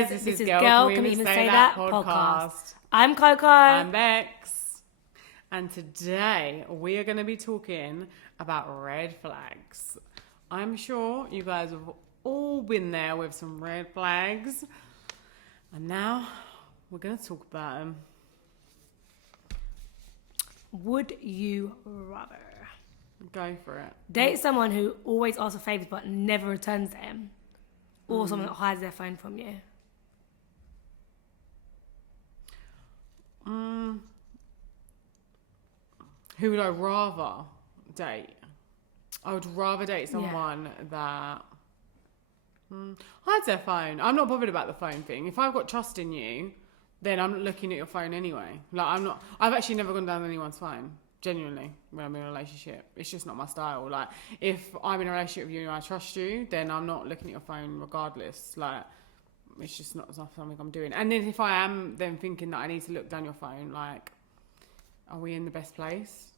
guys, this is Girl Can Even Say That podcast. I'm Coco. I'm Bex. And today we are going to be talking about red flags. I'm sure you guys have all been there with some red flags. And now we're going to talk about them. Would you rather go for it? Date someone who always asks for favours but never returns them, or someone that hides their phone from you? Who would I rather date? I would rather date someone that hides their phone. I'm not bothered about the phone thing. If I've got trust in you, then I'm not looking at your phone anyway. I've actually never gone down anyone's phone, genuinely, when I'm in a relationship. It's just not my style. Like, if I'm in a relationship with you and I trust you, then I'm not looking at your phone regardless. Like, it's just not something I'm doing. And then if I am then thinking that I need to look down your phone, like, are we in the best place?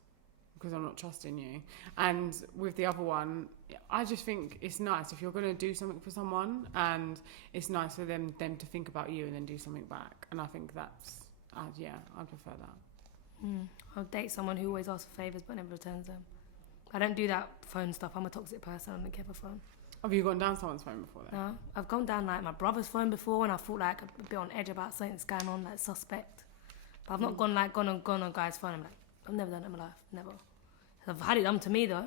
Because I'm not trusting you. And with the other one, I just think it's nice if you're going to do something for someone, and it's nice for them to think about you and then do something back. And I think that's, I prefer that. I'll date someone who always asks for favours but never returns them. I don't do that phone stuff. I'm a toxic person. I don't care for phone. Have you gone down someone's phone before then? No. I've gone down like my brother's phone before, and I thought like a bit on edge about something that's going on, like suspect. But I've not gone on a guy's phone. I'm like, I've never done it in my life. Never. I've had it done to me though.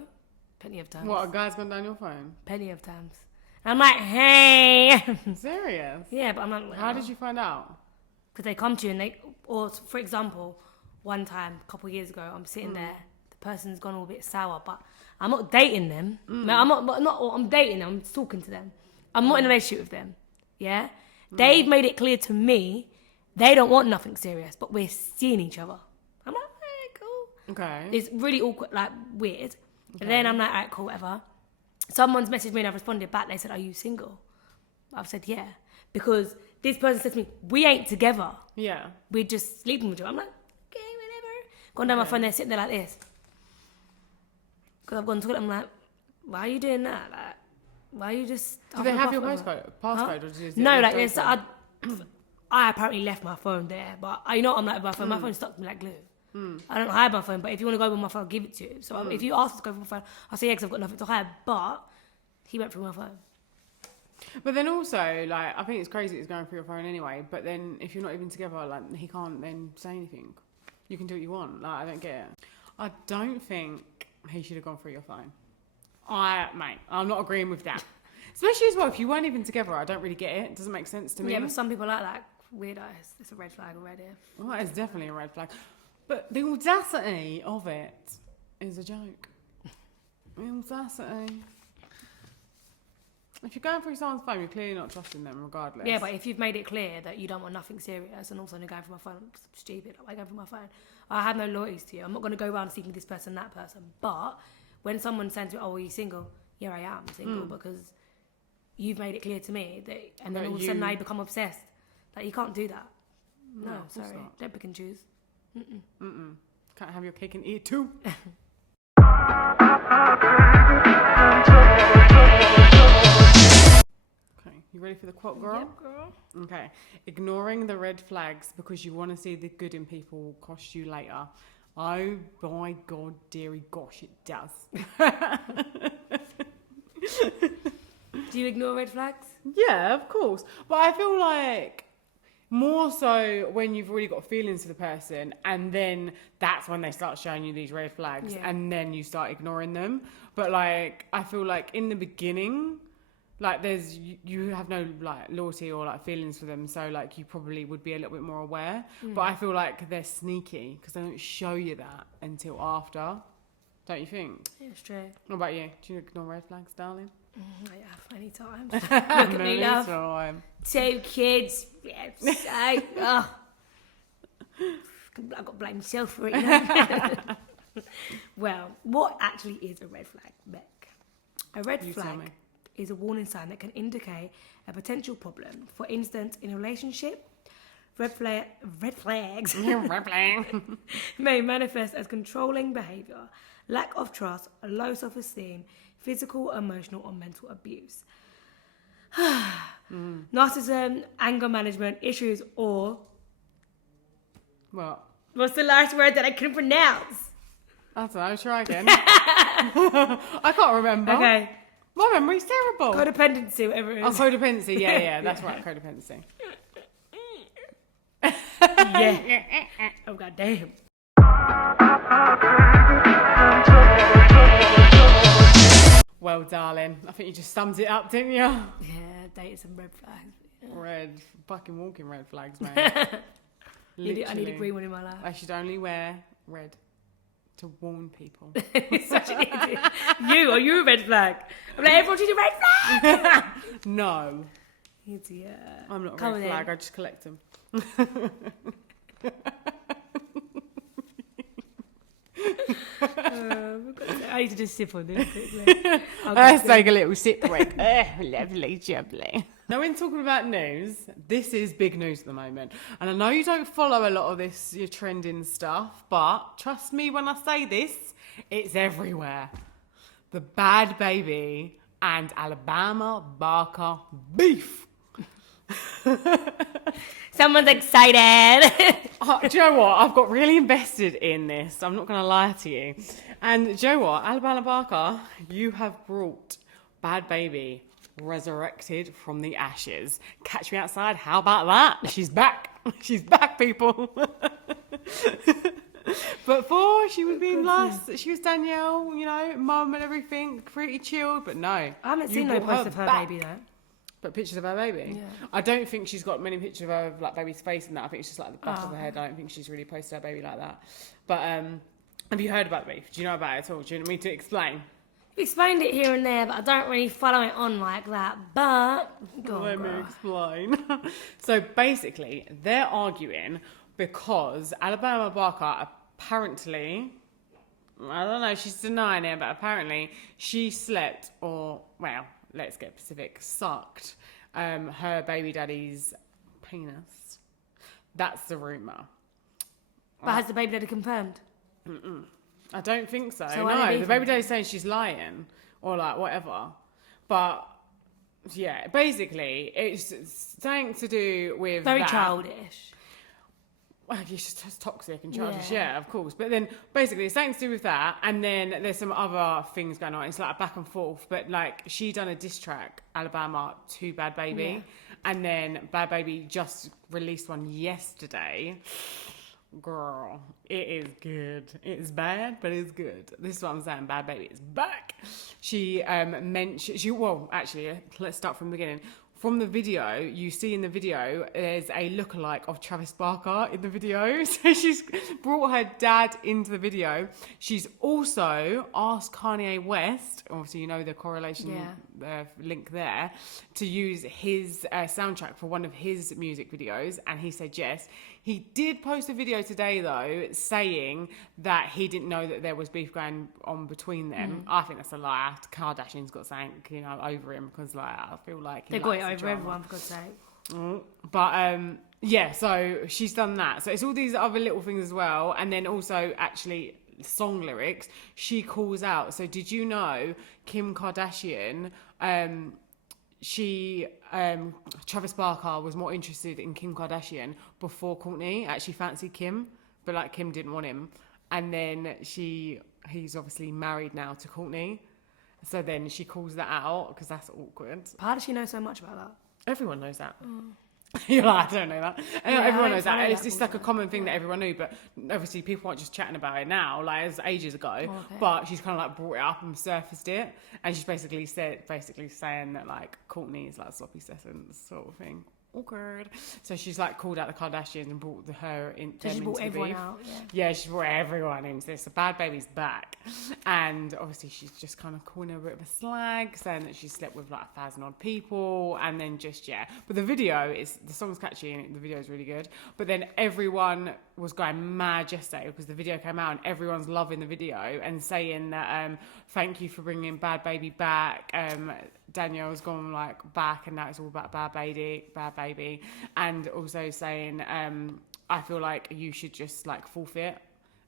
Plenty of times. What, a guy's gone down your phone? Plenty of times. And I'm like, hey. Serious? Yeah, but I'm like, how did you find out? Because they come to you and or for example, one time, a couple of years ago, I'm sitting there, the person's gone all a bit sour, but I'm not dating them. I'm dating them, I'm talking to them. I'm not in a relationship with them. Yeah? They've made it clear to me they don't want nothing serious, but we're seeing each other. I'm like, hey, cool. Okay. It's really awkward, like weird. Okay. And then I'm like, alright, cool, whatever. Someone's messaged me and I've responded back. They said, are you single? I've said, yeah. Because this person said to me, we ain't together. Yeah. We're just sleeping with you. I'm like, okay, whatever. Gone down my phone, they're sitting there like this. Because I've gone to it, I'm like, why are you doing that? Like, why are you just... Do they have your passcode? Or just no, like, it's, I apparently left my phone there. But I'm like, my phone. My phone stuck to me like glue. I don't hide my phone, but if you want to go with my phone, I'll give it to you. So if you ask us to go with my phone, I'll say yeah, because I've got nothing to hide. But he went through my phone. But then also, like, I think it's crazy that he's going through your phone anyway. But then if you're not even together, like, he can't then say anything. You can do what you want. Like, I don't get it. I don't think he should have gone through your phone. I'm not agreeing with that. Especially as well, if you weren't even together, I don't really get it. It doesn't make sense to me. Yeah, but some people like that. Weirdos. It's a red flag already. Well, it's definitely a red flag. But the audacity of it is a joke. The audacity. If you're going through someone's phone, you're clearly not trusting them regardless. Yeah, but if you've made it clear that you don't want nothing serious and also you're going through my phone, I'm stupid. Why going through my phone? I have no loyalties to you. I'm not going to go around seeking this person, that person. But when someone sends me, oh, are you single? Yeah, I am single because you've made it clear to me that, and then all of a sudden I become obsessed. Like, you can't do that. No, sorry. Don't pick and choose. Can't have your cake and eat it too. Okay, you ready for the quote, girl? Yep, girl. Okay. Ignoring the red flags because you want to see the good in people will cost you later. Oh my God, dearie gosh, it does. Do you ignore red flags? Yeah, of course. But I feel like more so when you've already got feelings for the person, and then that's when they start showing you these red flags, and then you start ignoring them. But like, I feel like in the beginning, like you have no like loyalty or like feelings for them, so like you probably would be a little bit more aware. But I feel like they're sneaky because they don't show you that until after. Don't you think? Yeah, it's true. What about you? Do you ignore red flags, darling? I have many times. Look at me, love. Time. 2 kids. Yeah, so, I've got to blame myself for it, you know? Well, what actually is a red flag, Beck? A red flag is a warning sign that can indicate a potential problem. For instance, in a relationship, red flags may manifest as controlling behaviour, lack of trust, low self-esteem, physical, emotional, or mental abuse. Narcissism, anger management, issues, or... What? What's the last word that I couldn't pronounce? I don't know, try again. I can't remember. Okay. My memory's terrible. Codependency, whatever it Oh, is. codependency. Yeah, that's right, codependency. Yeah. Oh, god damn. Well, darling, I think you just summed it up, didn't you? Yeah, dated some red flags. Red, fucking walking red flags, mate. I Literally. need a green one in my life. I should only wear red to warn people. Such an idiot. Are you a red flag? I'm like, everyone should a red flag. No. Idiot. I'm not a Come red on flag, then. I just collect them. I need to just sip on this quickly. Let's take a little sip break. Lovely jubbly. Now, when talking about news, this is big news at the moment. And I know you don't follow a lot of this, your trending stuff, but trust me when I say this, it's everywhere. The Bad Baby and Alabama Barker beef. Someone's excited. Do you know what? I've got really invested in this. I'm not going to lie to you. And do you know what? Alabama Barker, you have brought Bad Baby resurrected from the ashes. Catch me outside. How about that? She's back. She's back, people. But before, she was being nice. She was Danielle, you know, mum and everything, pretty chilled. But no. I haven't you seen no brought post of her back. baby though. But pictures of her baby? Yeah. I don't think she's got many pictures of her, like, baby's face and that. I think it's just, like, the back of her head. I don't think she's really posted her baby like that. But, have you heard about the beef? Do you know about it at all? Do you want me to explain? You explained it here and there, but I don't really follow it on like that. But go on, Let me girl. explain. So, basically, they're arguing because Alabama Barker apparently... I don't know, she's denying it, but apparently she slept or, well... let's get specific, sucked her baby daddy's penis. That's the rumour. But has the baby daddy confirmed? I don't think so. So why are they No, the beefing? baby daddy's saying she's lying or like whatever. But yeah, basically it's something to do with Very that. childish. Well, it's just toxic and childish, Yeah. yeah, of course. But then basically it's something to do with that, and then there's some other things going on. It's like a back and forth, but like she done a diss track, Alabama, to Bad Baby, and then Bad Baby just released one yesterday. Girl, it is good. It is bad, but it's good. This is what I'm saying. Bad Baby is back. She mentioned well, actually, let's start from the beginning. From the video, you see in the video, there's a lookalike of Travis Barker in the video. So she's brought her dad into the video. She's also asked Kanye West, obviously you know the correlation link there, to use his soundtrack for one of his music videos. And he said yes. He did post a video today, though, saying that he didn't know that there was beef going on between them. I think that's a lie. Kardashian's got something, you know, over him because, like, I feel like They've got it over everyone, for God's sake. But yeah, so she's done that. So it's all these other little things as well, and then also actually song lyrics. She calls out. So did you know Kim Kardashian? Travis Barker was more interested in Kim Kardashian before Kourtney actually fancied Kim, but like Kim didn't want him, and then he's obviously married now to Kourtney, so then she calls that out because that's awkward. How does she know so much about that? Everyone knows that. You're like, I don't know that. And Yeah, everyone I knows don't that. follow It's that just like a also. common thing that everyone knew, but obviously people aren't just chatting about it now, like it was ages ago. Okay. But she's kind of like brought it up and surfaced it, and she's basically saying that like Kourtney is like sloppy seconds sort of thing. Awkward. So she's like called out the Kardashians and brought her in. So she them brought into the everyone beef. out, Yeah, she brought everyone into this. The Bad Baby's back. And obviously she's just kind of calling her a bit of a slag, saying that she slept with like 1,000 odd people, and then just, yeah. But the song's catchy and the video is really good. But then everyone was going mad yesterday because the video came out and everyone's loving the video and saying that thank you for bringing Bad Baby back. Danielle's gone like back and now it's all about Bad Baby, and also saying I feel like you should just like forfeit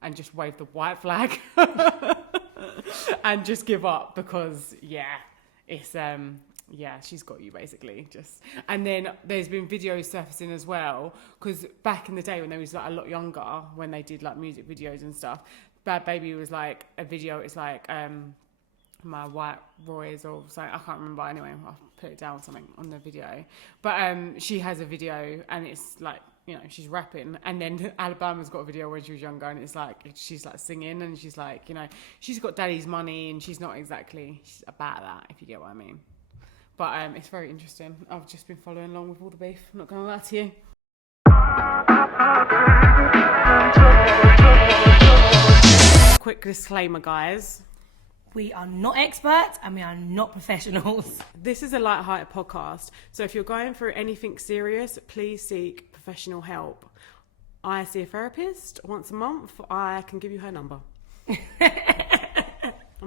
and just wave the white flag and just give up because it's yeah, she's got you basically. And then there's been videos surfacing as well, because back in the day when they was like a lot younger, when they did like music videos and stuff, Bad Baby was like a video. It's like my White Roy's or something. I can't remember. Anyway, I'll put it down something on the video. But she has a video and it's like, you know, she's rapping, and then Alabama's got a video when she was younger, and it's like she's like singing, and she's like, you know, she's got daddy's money, and she's not exactly about that, if you get what I mean. But it's very interesting. I've just been following along with all the beef. I'm not gonna lie to you. Quick disclaimer, guys. We are not experts and we are not professionals. This is a light-hearted podcast, so if you're going through anything serious, please seek professional help. I see a therapist once a month. I can give you her number. I'm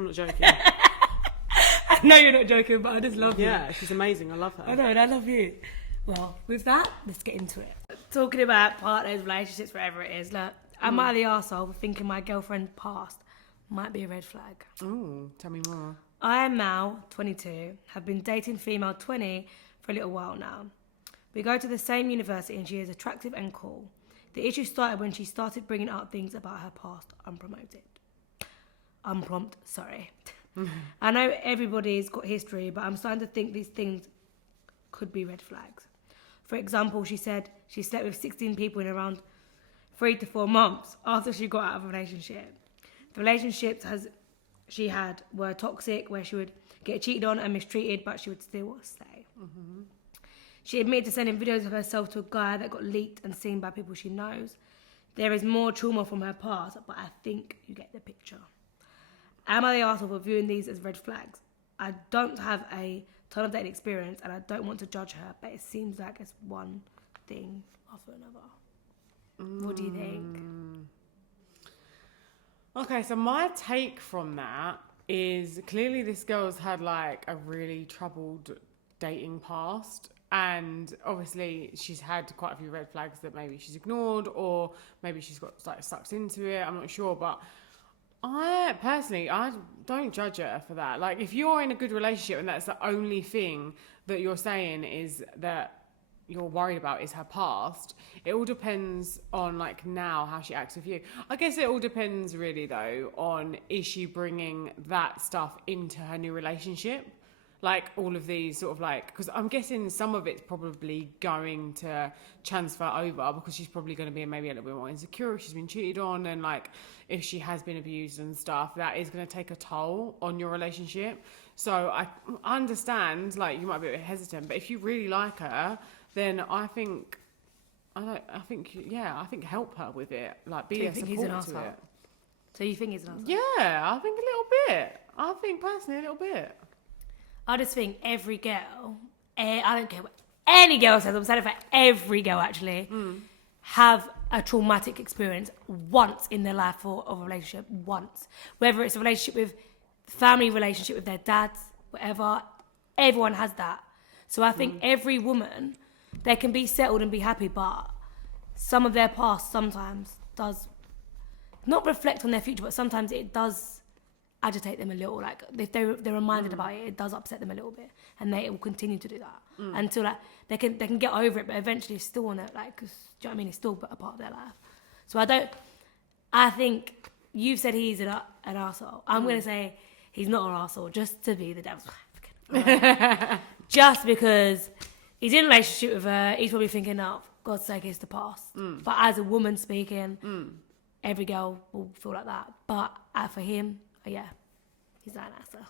not joking. I know you're not joking, but I just love you. Yeah, she's amazing. I love her. I know, and I love you. Well, with that, let's get into it. Talking about partners, relationships, whatever it is. Look, am I the arsehole for thinking my girlfriend passed might be a red flag? Ooh, tell me more. I am now 22, have been dating female 20 for a little while now. We go to the same university and she is attractive and cool. The issue started when she started bringing up things about her past unprompted, sorry. I know everybody's got history, but I'm starting to think these things could be red flags. For example, she said she slept with 16 people in around 3 to 4 months after she got out of a relationship. The relationships she had were toxic, where she would get cheated on and mistreated, but she would still stay. Mm-hmm. She admitted to sending videos of herself to a guy that got leaked and seen by people she knows. There is more trauma from her past, but I think you get the picture. Am I the arsehole for viewing these as red flags? I don't have a ton of dating experience and I don't want to judge her, but it seems like it's one thing after another. What do you think? Okay, so my take from that is clearly this girl's had like a really troubled dating past, and obviously she's had quite a few red flags that maybe she's ignored, or maybe she's got like sucked into it. I'm not sure, but I don't judge her for that. Like, if you're in a good relationship and that's the only thing that you're saying is that you're worried about is her past, it all depends on like now how she acts with you. I guess it all depends really though on, is she bringing that stuff into her new relationship, like all of these sort of like, because I'm guessing some of it's probably going to transfer over because she's probably going to be maybe a little bit more insecure if she's been cheated on, and like if she has been abused and stuff, that is going to take a toll on your relationship. So I understand like you might be a bit hesitant, but if you really like her, then I think help her with it. Like, be a support to it. So you think he's an arsehole? Yeah, I think a little bit. I think personally a little bit. I just think every girl, I don't care what any girl says, I'm saying it for every girl actually, have a traumatic experience once in their life of a relationship, once. Whether it's a relationship with, family relationship with their dads, whatever, everyone has that. So I think every woman, they can be settled and be happy, but some of their past sometimes does not reflect on their future, but sometimes it does agitate them a little. Like if they're reminded about it, it does upset them a little bit, and they will continue to do that until like they can get over it. But eventually, it's still on it. Like, 'cause, do you know what I mean? It's still a part of their life. So I think you've said he's an arsehole. I'm gonna say he's not an arsehole, just to be the devil's advocate. Just because he's in a relationship with her, he's probably thinking, oh, for God's sake, it's the past. But as a woman speaking, every girl will feel like that. But for him, yeah, he's not an asshole.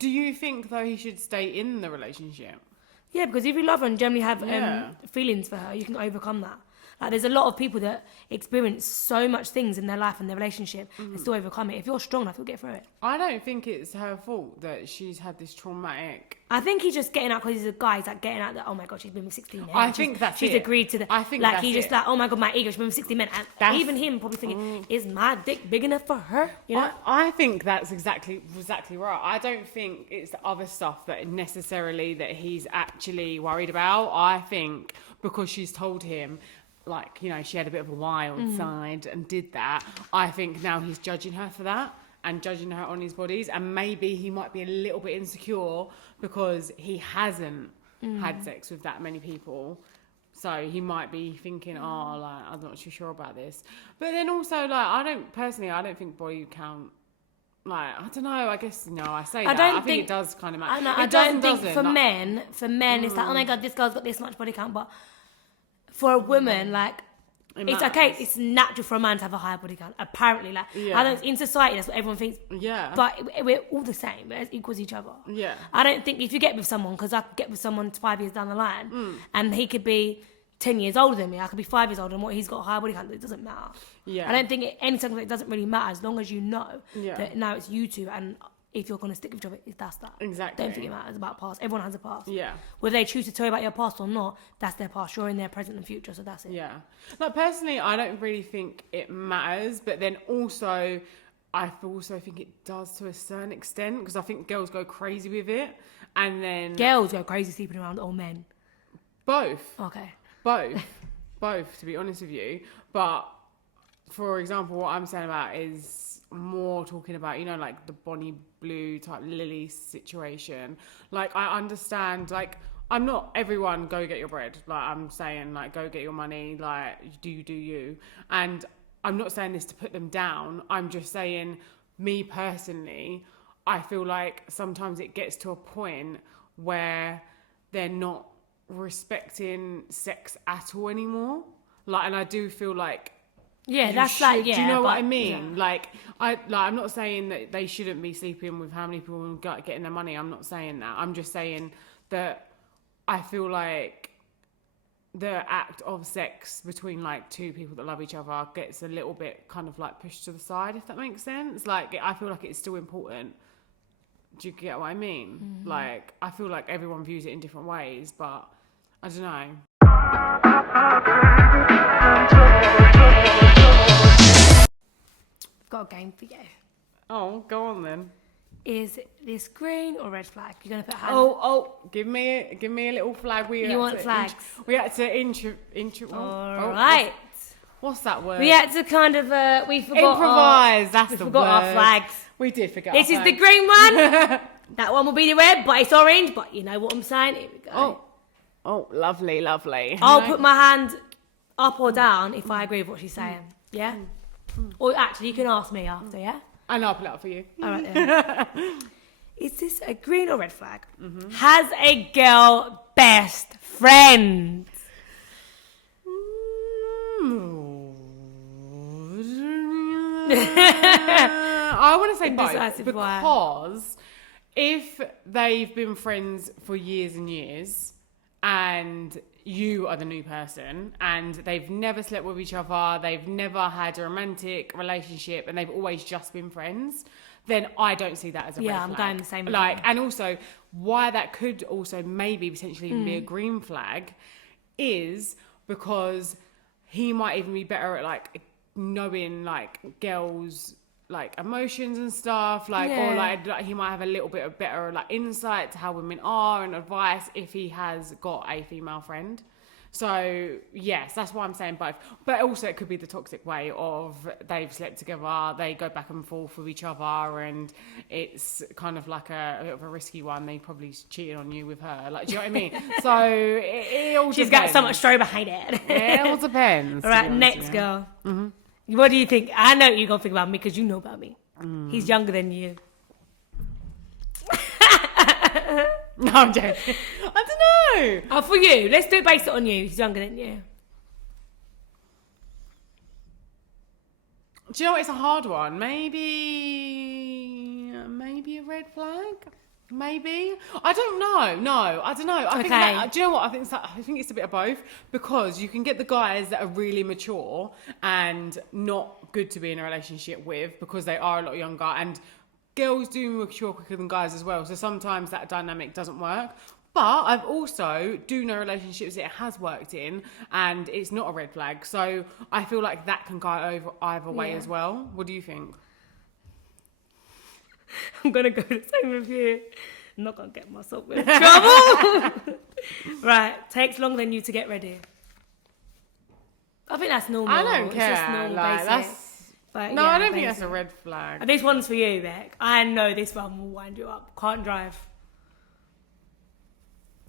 Do you think, though, he should stay in the relationship? Yeah, because if you love her and generally have feelings for her, you can overcome that. Like, there's a lot of people that experience so much things in their life and their relationship and still overcome it. If you're strong enough, you'll get through it. I don't think it's her fault that she's had this traumatic... I think he's just getting out because he's a guy. He's like getting out that, oh my God, she's been with 16 men. I think that's she's it. agreed to the... I think like, that's he's just it. like, oh my God, my ego, she's been with 16 men. And even him probably thinking, is my dick big enough for her? You know? I think that's exactly right. I don't think it's the other stuff that necessarily that he's actually worried about. I think because she's told him, like, you know, she had a bit of a wild side and did that, I think now he's judging her for that. and judging her on his bodies, and maybe he might be a little bit insecure because he hasn't had sex with that many people. So he might be thinking, oh, like, I'm not too sure about this. But then also, like, I don't think body count, like, I don't know, I guess, no, I say that. I think it does kind of matter. I don't think for men, it's like, oh my God, this girl's got this much body count. But for a woman, like, it's okay, it's natural for a man to have a higher body count. Apparently, like, I don't, in society, that's what everyone thinks. Yeah. But we're all the same. We're equals each other. Yeah. I don't think if you get with someone, because I could get with someone 5 years down the line, and he could be 10 years older than me, I could be 5 years older, and what he's got a higher body count, it doesn't matter. Yeah. I don't think anything like it doesn't really matter as long as you know Yeah. that now it's you two, and if you're going to stick with each other, that's that. Exactly. Don't think it matters about past. Everyone has a past. Yeah. Whether they choose to tell you about your past or not, that's their past. You're in their present and future, so that's it. Yeah. Like, personally, I don't really think it matters, but then also, I also think it does to a certain extent, because I think girls go crazy with it, and then... Girls go crazy sleeping around old men. Both. Okay. Both, to be honest with you. But, for example, what I'm saying about is more talking about, you know, like the Bonnie Blue type Lily situation. Like, I understand, like, I'm not everyone go get your bread. Like, I'm saying, like, go get your money, like, do you. And I'm not saying this to put them down. I'm just saying, me personally, I feel like sometimes it gets to a point where they're not respecting sex at all anymore. Like, and I do feel like do you know what I mean? Yeah. I'm not saying that they shouldn't be sleeping with how many people and getting their money. I'm not saying that. I'm just saying that I feel like the act of sex between like two people that love each other gets a little bit kind of like pushed to the side, if that makes sense. Like, I feel like it's still important. Do you get what I mean? Mm-hmm. Like, I feel like everyone views it in different ways, but I don't know. I've got a game for you. Oh, go on then. Is this green or red flag? You're gonna put hand. Oh! Give me a little flag. You want flags? We had to intro. All right. What's that word? We had to kind of we forgot improvise. That's the word. We forgot our flags. We did forget. This is the green one. That one will be the red, but it's orange. But you know what I'm saying? Here we go. Oh, lovely. I'll put my hand up or down if I agree with what she's saying. Yeah? Or actually, you can ask me after, yeah? And I'll pull it up for you. All right then. Is this a green or red flag? Mm-hmm. Has a girl best friend? I want to say both, because if they've been friends for years and years, and you are the new person, and they've never slept with each other, they've never had a romantic relationship, and they've always just been friends, then I don't see that as a red flag. I'm going the same. And also, why that could also maybe potentially even be a green flag is because he might even be better at like knowing like girls' like emotions and stuff, like, or like he might have a little bit of better like insight to how women are and advice if he has got a female friend. So yes, that's why I'm saying both. But also it could be the toxic way of they've slept together, they go back and forth with each other, and it's kind of like a bit of a risky one. They probably cheated on you with her, like, do you know what I mean? So it all she's depends. got so much story behind it. It all depends. All right, next girl. Mm-hmm. What do you think? I know you're gonna think about me because you know about me. He's younger than you. No, I'm joking. I don't know. Oh, for you. Let's do it based on you. He's younger than you. Do you know what? It's a hard one. Maybe a red flag. Maybe. I don't know. No, I don't know. I think that, do you know what? I think it's a bit of both, because you can get the guys that are really mature and not good to be in a relationship with because they are a lot younger, and girls do mature quicker than guys as well. So sometimes that dynamic doesn't work. But I've also do know relationships that it has worked in and it's not a red flag. So I feel like that can go over either way as well. What do you think? I'm going to go the same with you. I'm not going to get myself in trouble. Right. Takes longer than you to get ready. I think that's normal. I don't care. It's just normal, like, basic. But No, yeah, I don't think that's a basically. red flag. This one's for you, Beck. I know this one will wind you up. Can't drive.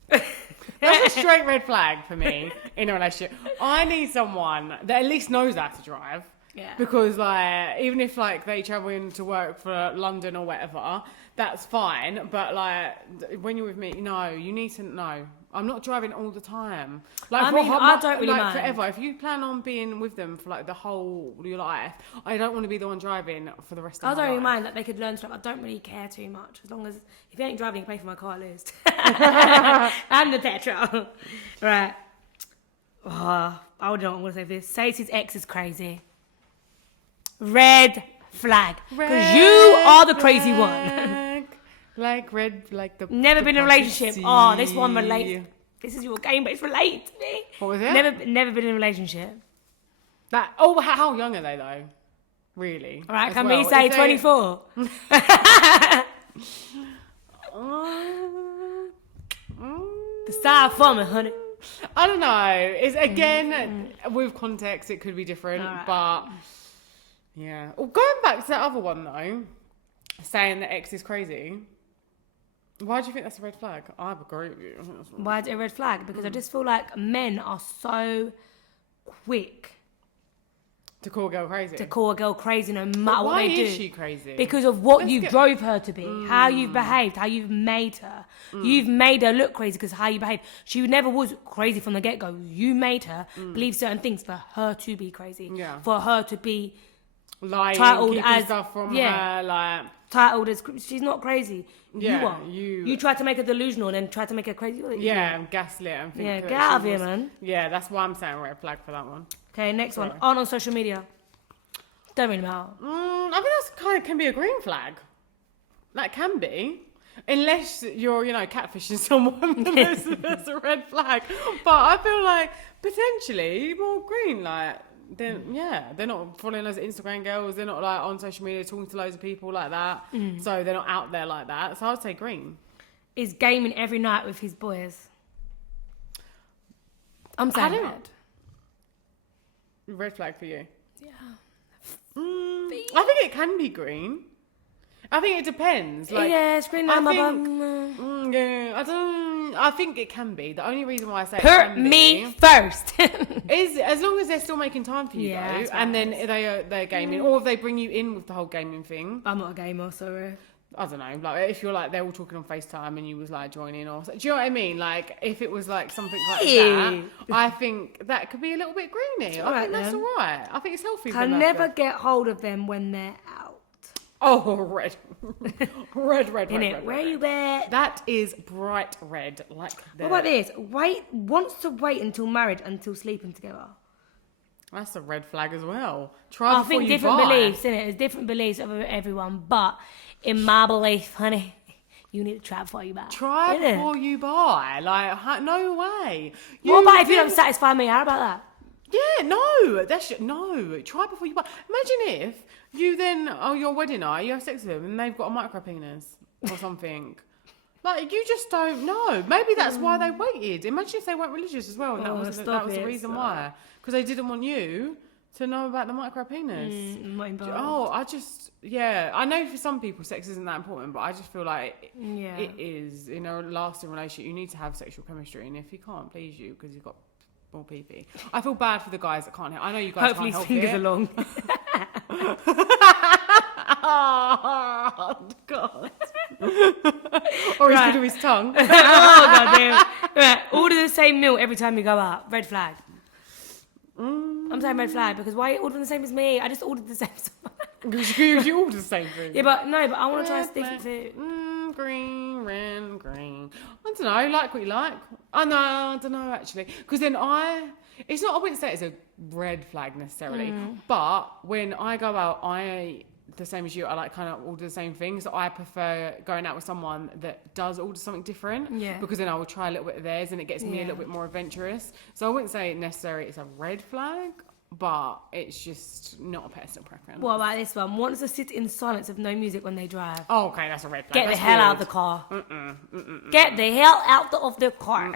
That's a straight red flag for me in a relationship. I need someone that at least knows how to drive. Yeah. Because like even if like they travel into work for London or whatever, that's fine. But like when you're with me, no, you need to know. I'm not driving all the time. Like I mean, I don't really mind. forever. If you plan on being with them for like the whole of your life, I don't want to be the one driving for the rest of my I life. don't really mind that they could learn to drive. I don't really care too much. As long as, if you ain't driving, you can pay for my car at least. And the petrol. Right. Oh, I don't know what I'm going to say for this. Stacey's ex is crazy. Red flag. Because you are the crazy one. Like red, like the... Never the been in a relationship. prophecy. Oh, this one relates. This is your game, but it's related to me. What was it? Never been in a relationship. That. Oh, how young are they though? Really? All right, As can well? we say If they- 24? The style for me, honey. I don't know. It's again with context, it could be different, Alright. but yeah. Well, going back to that other one though, saying that X is crazy. Why do you think that's a red flag? I agree with you. I think that's Why is it a red flag? Because I just feel like men are so quick to call a girl crazy. to call a girl crazy no matter But what why they do. is she crazy? Because of what Let's you get- drove her to be, how you've behaved, how you've made her. You've made her look crazy because how you behave. She never was crazy from the get-go. You made her believe certain things for her to be crazy. Yeah. For her to be lying, titled keeping as- stuff from yeah. her, like titled as... She's not crazy. Yeah, you are. you- You tried to make her delusional and then tried to make her crazy. yeah, and gaslit and think Yeah, that get out of she here, was- man. Yeah, that's why I'm saying red flag for that one. Okay, next one. Sorry. Aren't on social media. Don't really matter. I think that's kind of can be a green flag. That can be. Unless you're, catfishing someone, that's a red flag. But I feel like potentially more green, like, then they're not following loads of Instagram girls, they're not like on social media talking to loads of people like that. So they're not out there like that. So I would say green. Is gaming every night with his boys. I'm saying red. Red flag for you. Yeah. I think it can be green. I think it depends. Like, yeah, screen I on my think- bum. I think it can be. The only reason why I say it Hurt can me be first. is as long as they're still making time for you, Yeah, though, that's and right. then they're gaming, or if they bring you in with the whole gaming thing. I'm not a gamer, sorry. I don't know. Like if you're like they're all talking on FaceTime and you was like joining, or do you know what I mean? Like if it was like something like that, Ew. I think that could be a little bit greeny. I alright think that's then. alright. I think it's healthy. Can for never them. get hold of them when they're out. Oh, red, red. Where you at? That is bright red, like the... What about this? Wants to wait until marriage, until sleeping together. That's a red flag as well. Try I before think you different buy. beliefs, innit? There's different beliefs of everyone, but in my belief, honey, you need to try before you buy. Try innit? before you buy. Like, no way. What about if you don't satisfy me? How about that? Yeah, no. No. Try before you buy. Imagine if you then, your wedding night, you have sex with them and they've got a micro penis or something. Like, you just don't know. Maybe that's why they waited. Imagine if they weren't religious as well and that was the reason why. Because they didn't want you to know about the micro penis. Not involved. I know for some people sex isn't that important, but I just feel like Yeah. it is. In a lasting relationship, you need to have sexual chemistry, and if he can't please you because you've got more pee-pee, I feel bad for the guys that can't help. I know you guys Hopefully can't his help fingers it. are long. Oh, God. Or he's Right. good with his tongue. Oh, goddamn. Right. Order the same meal every time you go out. Red flag. I'm saying red flag because why are you ordering the same as me? I just ordered the same. Because you all do the same thing. Yeah, but I want to try Red different flag. food. Green, red, green. I don't know, like what you like. I don't know actually. Because then I wouldn't say it's a red flag necessarily, but when I go out, the same as you, I like kind of order the same things. I prefer going out with someone that does order something different. Yeah. Because then I will try a little bit of theirs and it gets me a little bit more adventurous. So I wouldn't say necessarily it's a red flag, but it's just not a personal preference. What about this one? Wants to sit in silence with no music when they drive. Oh, okay, that's a red flag. Get That's the hell out of weird. the car. Get the hell out of the car.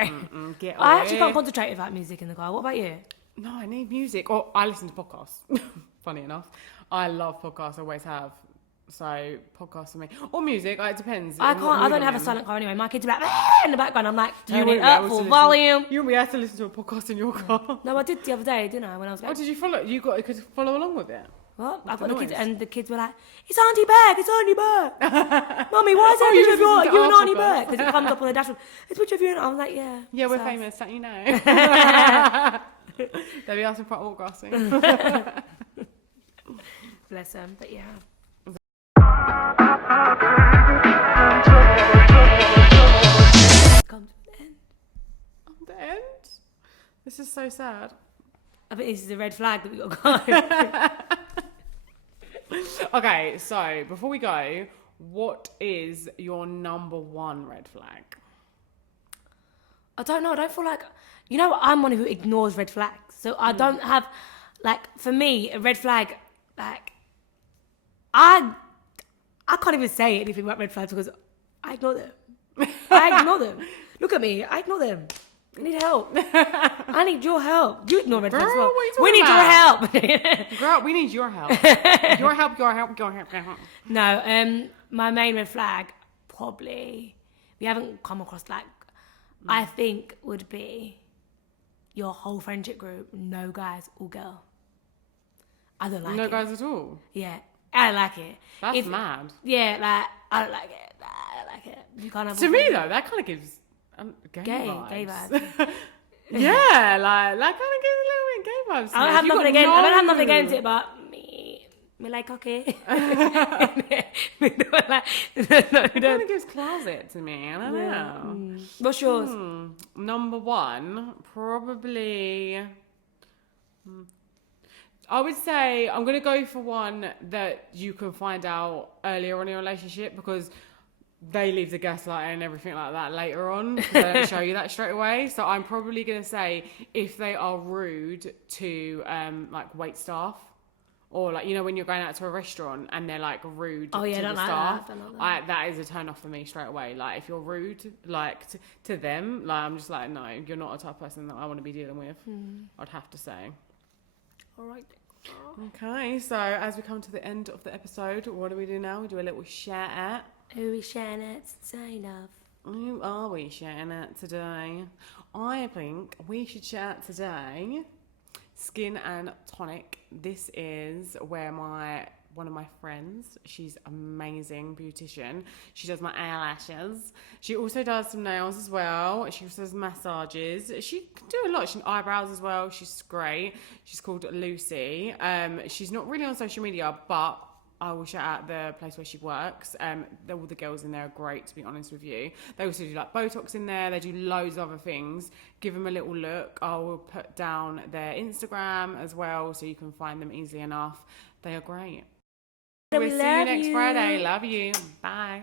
Get I actually away. can't concentrate without music in the car. What about you? No, I need music. Or I listen to podcasts. Funny enough. I love podcasts, I always have. So podcasts for me. Or music, it depends. I don't have a silent car anyway. My kids are like, "Ah," in the background. I'm like, turn it up full volume. You won't be able to listen to a podcast in your car. No, I did the other day, didn't I? When I was like, Oh, did you follow? You could follow along with it. what? I got the kids, and the kids were like, it's Auntie Beck, it's Auntie Beck. Mummy, why is there a picture of you and Auntie Beck? Because it comes up on the dashboard. It's a picture of you and I was like, yeah. Yeah, we're famous, don't you know? They'll be asking for autographing. Bless them, but yeah. Come to the end. The end? This is so sad. I think this is a red flag that we got to go. Okay, so before we go, what is your number one red flag? I don't know. I don't feel like, you know, I'm one who ignores red flags. So I don't have, like, for me, a red flag, like, I can't even say anything about red flags because I ignore them. I ignore them. Look at me. I ignore them. I need help. I need your help. You ignore red flags as well. We need your help. Girl, we need your help. Your help, your help, your help, your help. No, my main red flag, probably, we haven't come across, like, I think would be your whole friendship group, no guys or girl. I don't like it. No guys at all? Yeah, I don't like it. That's mad. Yeah, like, I don't like it. I don't like it. You can't have to me, though, that kind of gives gay vibes. Yeah, like, that kind of gives a little bit gay vibes. I don't have nothing against it, but me like okay. It kind of gives closet to me. I don't know. What's yours? Number one, probably. I would say I'm going to go for one that you can find out earlier on in your relationship because they leave the gaslighting and everything like that later on. They don't show you that straight away. So I'm probably going to say if they are rude to like wait staff. Or like, you know, when you're going out to a restaurant and they're like rude to the staff, that is a turn off for me straight away. Like if you're rude, like to them, like I'm just like, no, you're not a type of person that I want to be dealing with. I'd have to say. All right. Okay, so as we come to the end of the episode, what do we do now? We do a little shout out. Who are we shouting at today, love? Who are we shouting at today? I think we should shout out today Skin and Tonic. This is where one of my friends, she's amazing beautician. She does my eyelashes. She also does some nails as well. She also does massages. She can do a lot. She eyebrows as well. She's great. She's called Lucy. She's not really on social media, but I will shout out the place where she works. All the girls in there are great, to be honest with you. They also do like Botox in there. They do loads of other things. Give them a little look. I will put down their Instagram as well so you can find them easily enough. They are great. We'll see you next Friday. Love you. Bye.